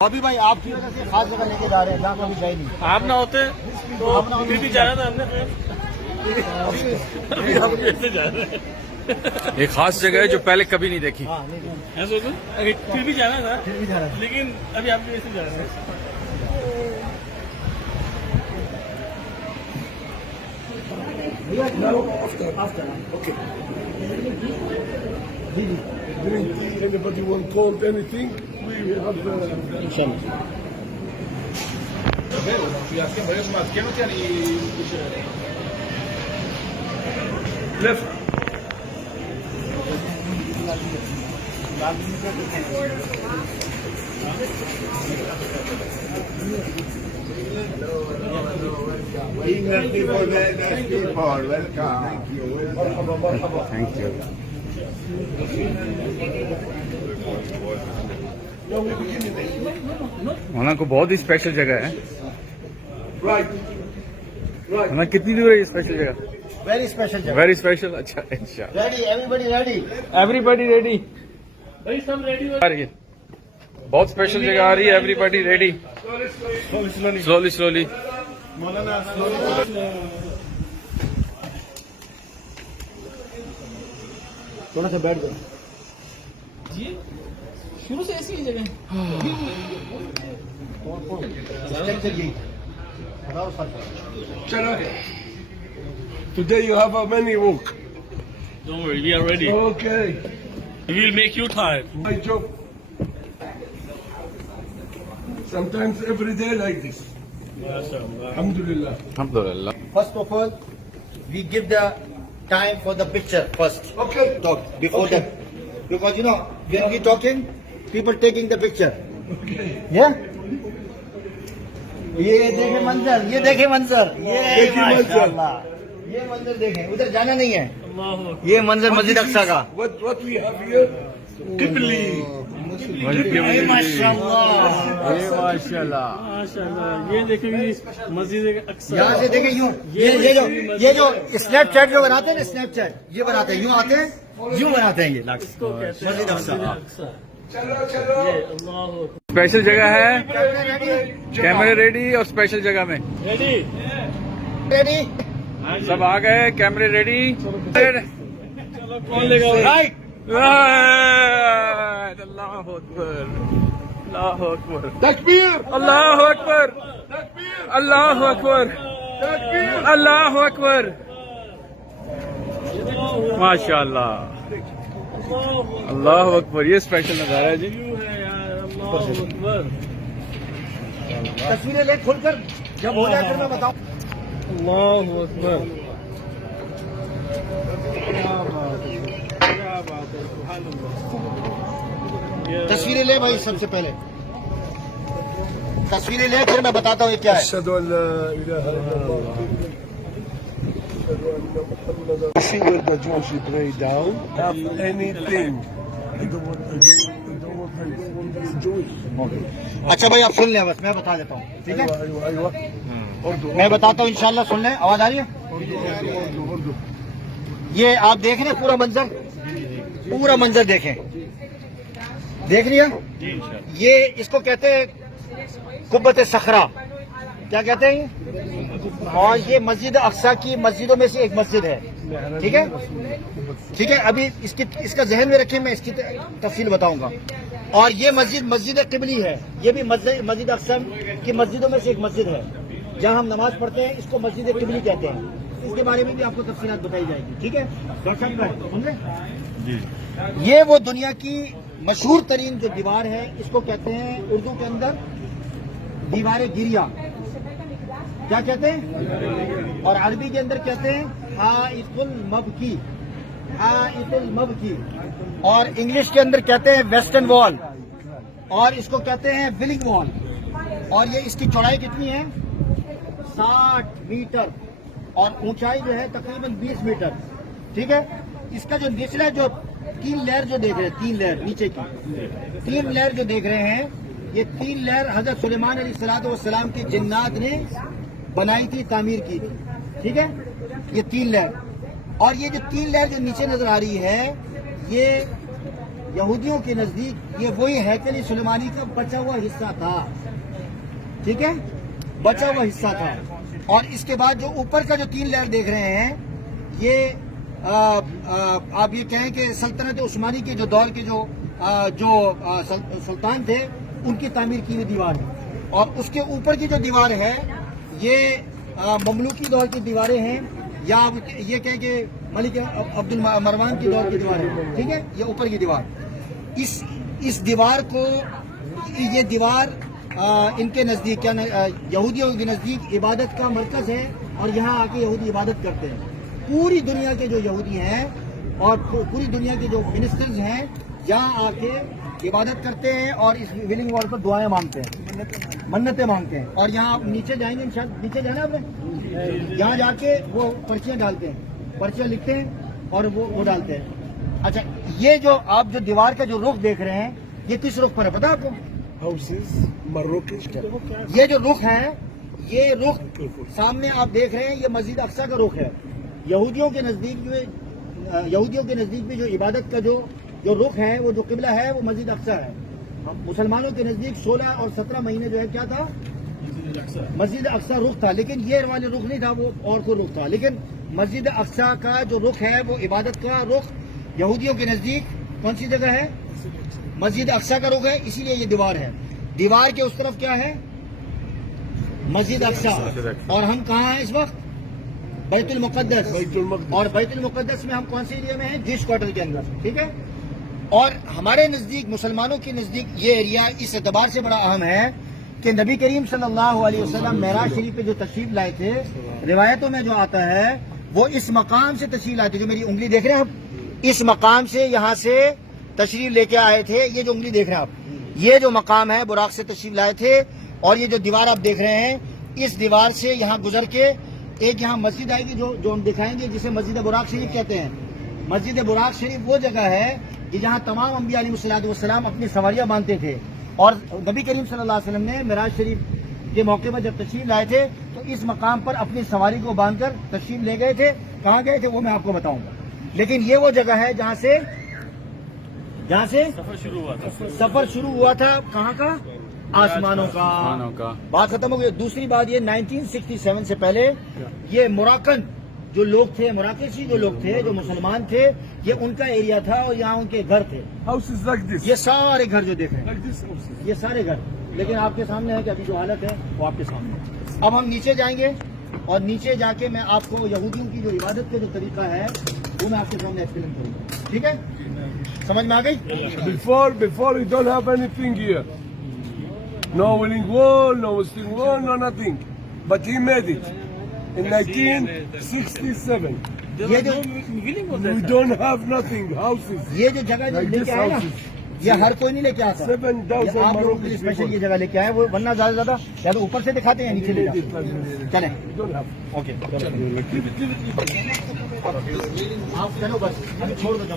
ابھی بھائی آپ کی وجہ سے خاص جگہ لے کے جا رہے ہیں جہاں کبھی گئے نہیں. آپ نہ ہوتے تو پھر بھی جانا تھا ہم نے. ابھی ہم کیسے جا رہے ہیں؟ ایک خاص جگہ ہے جو پہلے کبھی نہیں دیکھی. پھر بھی جانا تھا پھر بھی جا رہے ہیں. لیکن ابھی آپ کیسے جا رہے ہیں؟ Anybody want cold anything? We have left. Thank you. وہاں کو بہت ہی اسپیشل جگہ ہے. وہاں کتنی دور ہے یہ اسپیشل جگہ؟ ویری اسپیشل جگہ. Very special. اچھا اچھا. ریڈی ایوری بڈی ریڈی. Every body ready. بھائی سب ریڈی ہو. آ رہی ہے بہت اسپیشل جگہ آ رہی ہے. Every body ready. Slowly slowly. تھوڑا سا بیٹھ جاؤ. جی شروع سے ایسی ہی جگہ Today you have a many walk. Don't worry, we are ready. Okay. We will make you tired. My job. Sometimes every day like this. Alhamdulillah. الحمدللہ. First of all, we give the time for the picture first. Okay. Talk before that, because you know when we talking, people taking the picture. Okay. Yeah. یہ دیکھیں منظر, یہ دیکھیں منظر, یہ ماشاءاللہ, یہ منظر دیکھیں. ادھر جانا نہیں ہے. یہ منظر مسجد اقصیٰ کا. What we have here? Qibli. ماشاء اللہ. ماشاء اللہ. یہ دیکھیں گے مسجد اقصیٰ. یہاں سے دیکھیں یوں, یہ جو اسنیپ چیٹ جو بناتے ہیں نا, اسنیپ چیٹ یہ بناتے ہیں, یوں آتے ہیں, یوں بناتے ہیں. یہ مسجد اقصیٰ. اسپیشل جگہ ہے. کیمرے ریڈی اور اسپیشل جگہ میں ریڈی. ریڈی. سب آ گئے. کیمرے ریڈی. کون لے گا؟ رائٹ. اللہ اکبر. اللہ اکبر. Takbir. اللہ اکبر. اللہ اکبر. اللہ اکبر. ماشاء اللہ. اللہ اکبر. یہ اسپیشل نظارہ ہے جی. تصویریں لے کھول کر, جب ہو جائے پھر میں بتاؤں. اللہ اکبر. تصویریں لے بھائی, سب سے پہلے تصویریں لے, پھر میں بتاتا ہوں یہ کیا ہے. أشهد أن لا إله إلا الله. See where the Jews pray down. Have anything. I don't want Jewish. اچھا بھائی آپ سن لیں, بس میں بتا دیتا ہوں, ٹھیک ہے. أيوة أيوة. میں بتاتا ہوں انشاءاللہ, سن لیں. آواز آ رہی ہے؟ أردو. یہ آپ دیکھ رہے ہیں پورا منظر, پورا منظر دیکھیں. دیکھ لیا؟ یہ اس کو کہتے ہیں قبۃ صخرہ. کیا کہتے ہیں یہ؟ اور یہ مسجد اقصیٰ کی مسجدوں میں سے ایک مسجد ہے. ٹھیک ہے, ٹھیک ہے. ابھی اس کا ذہن میں رکھیں, میں اس کی تفصیل بتاؤں گا. اور یہ مسجد قبلی ہے. یہ بھی مسجد اقصیٰ کی مسجدوں میں سے ایک مسجد ہے جہاں ہم نماز پڑھتے ہیں. اس کو مسجد قبلی کہتے ہیں. اس کے بارے میں بھی آپ کو تفصیلات بتائی جائے گی. ٹھیک ہے ڈاکٹر صاحب, سمجھے؟ یہ وہ دنیا کی مشہور ترین جو دیوار ہے, اس کو کہتے ہیں اردو کے اندر دیوار گریہ. کیا کہتے ہیں؟ اور عربی کے اندر کہتے ہیں حائط المبکی. حائط المبکی. اور انگلش کے اندر کہتے ہیں ویسٹرن وال, اور اس کو کہتے ہیں ولنگ وال. اور یہ اس کی چوڑائی کتنی ہے؟ 60 میٹر, اور اونچائی جو ہے تقریباً 20 میٹر. ٹھیک ہے. اس کا جو نچلا جو 3 لیئر جو دیکھ رہے ہیں, 3 لیئر نیچے کی 3 لیئر جو دیکھ رہے ہیں, یہ 3 لیئر حضرت سلیمان علیہ السلام کی جنات نے بنائی تھی, تعمیر کی تھی. ٹھیک ہے, یہ 3 لیئر. اور یہ جو 3 لیئر جو نیچے نظر آ رہی ہے, یہ یہودیوں کے نزدیک یہ وہی ہیکل سلیمانی کا بچا ہوا حصہ تھا، ٹھیک ہے، بچا ہوا حصہ تھا. اور اس کے بعد جو اوپر کا جو 3 لیئر دیکھ رہے ہیں یہ آپ یہ کہیں کہ سلطنت عثمانی کے جو دور کے جو سلطان تھے ان کی تعمیر کی ہوئی دیوار ہے. اور اس کے اوپر کی جو دیوار ہے یہ مملوکی دور کی دیواریں ہیں، یا آپ یہ کہیں کہ ملک عبد المروان کی دور کی دیوار ہے، ٹھیک ہے. یہ اوپر کی دیوار، اس دیوار کو، یہ دیوار ان کے نزدیک کیا یہودیوں کے نزدیک عبادت کا مرکز ہے، اور یہاں آ کے یہودی عبادت کرتے ہیں. پوری دنیا کے جو یہودی ہیں اور پوری دنیا کے جو منسٹرز ہیں یہاں آ کے عبادت کرتے ہیں اور اس ویلنگ وال پر دعائیں مانگتے ہیں، منتیں مانگتے ہیں. اور یہاں آپ نیچے جائیں گے، انشاءاللہ نیچے جانا آپ نے، یہاں جا کے وہ پرچیاں ڈالتے ہیں، پرچیاں لکھتے ہیں اور وہ ڈالتے ہیں. اچھا، یہ جو آپ جو دیوار کا جو رخ دیکھ رہے ہیں یہ کس رخ پر ہے پتا آپ کو؟ Houses, Moroccan. یہ جو رخ ہے، یہ رخ سامنے آپ دیکھ رہے ہیں، یہ مسجد اقصی کا رخ ہے. یہودیوں کے نزدیک بھی جو عبادت کا جو رخ ہے، وہ جو قبلہ ہے وہ مسجد اقصی ہے. مسلمانوں کے نزدیک 16 اور 17 مہینے جو ہے کیا تھا؟ مسجد اقصی رخ تھا. لیکن یہ والے رخ نہیں تھا، وہ اور کوئی رخ تھا. لیکن مسجد اقصی کا جو رخ ہے وہ عبادت کا رخ یہودیوں کے نزدیک کون سی جگہ ہے؟ مسجد اقصی کا رخ ہے. اسی لیے یہ دیوار ہے. دیوار کے اس طرف کیا ہے؟ مسجد اقصی. اور ہم کہاں ہیں اس وقت؟ بیت المقدس. اور بیت المقدس میں ہم کون سے ایریا میں ہیں؟ جوش کوارٹر کے اندر، ٹھیک ہے. اور ہمارے نزدیک، مسلمانوں کے نزدیک یہ ایریا اس اعتبار سے بڑا اہم ہے کہ نبی کریم صلی اللہ علیہ وسلم معراج شریف پہ جو تشریف لائے تھے، روایتوں میں جو آتا ہے وہ اس مقام سے تشریف لائے تھے. جو میری انگلی دیکھ رہے ہیں آپ، اس مقام سے، یہاں سے تشریف لے کے آئے تھے. یہ جو انگلی دیکھ رہے ہیں آپ، یہ جو مقام ہے براق سے تشریف لائے تھے. اور یہ جو دیوار آپ دیکھ رہے ہیں، اس دیوار سے یہاں گزر کے ایک یہاں مسجد آئے گی جو ہم دکھائیں گے، جسے مسجد براق شریف کہتے ہیں. مسجد براق شریف وہ جگہ ہے کہ جہاں تمام انبیاء علیہ الصلوۃ والسلام اپنی سواریاں باندھتے تھے. اور نبی کریم صلی اللہ علیہ وسلم نے معراج شریف کے موقع پر جب تشریف لائے تھے تو اس مقام پر اپنی سواری کو باندھ کر تشریف لے گئے تھے. کہاں گئے تھے وہ میں آپ کو بتاؤں گا. لیکن یہ وہ جگہ ہے جہاں سے سفر شروع ہوا تھا. کہاں کا؟ آسمانوں کا. بات ختم ہو گئی. دوسری بات یہ 1967 سے پہلے یہ موراکن جو لوگ تھے، مراکشی جو لوگ تھے، جو مسلمان تھے، یہ ان کا ایریا تھا اور یہاں ان کے گھر تھے. Houses like this. یہ سارے گھر جو دیکھ رہے ہیں، Like this houses. یہ سارے گھر. لیکن آپ کے سامنے ہے کہ ابھی جو حالت ہے وہ آپ کے سامنے ہے. اب ہم نیچے جائیں گے اور نیچے جا کے میں آپ کو یہودیوں کی جو عبادت کا جو طریقہ ہے وہ میں آپ کے سامنے ایکسپلین کروں گا. ٹھیک ہے؟ سمجھ میں آ گئی؟ Before we don't have anything here. No willing wall, no western wall, no nothing. But he made it in 1967. یہ جو We don't have nothing. Houses. یہ جو جگہ جو Like لے this کے آئے نا، houses. یہ ہر کوئی نہیں لے کے آتا. 7,000 یہ آپ لوگوں کے لیے اسپیشل یہ جگہ لے کے آئے، وہ ورنہ زیادہ سے زیادہ یا تو اوپر سے دکھاتے ہیں یا نیچے لے جاتے ہیں. چلیں، Don't have. اوکے، آپ چلو بس ابھی چھوڑ دو.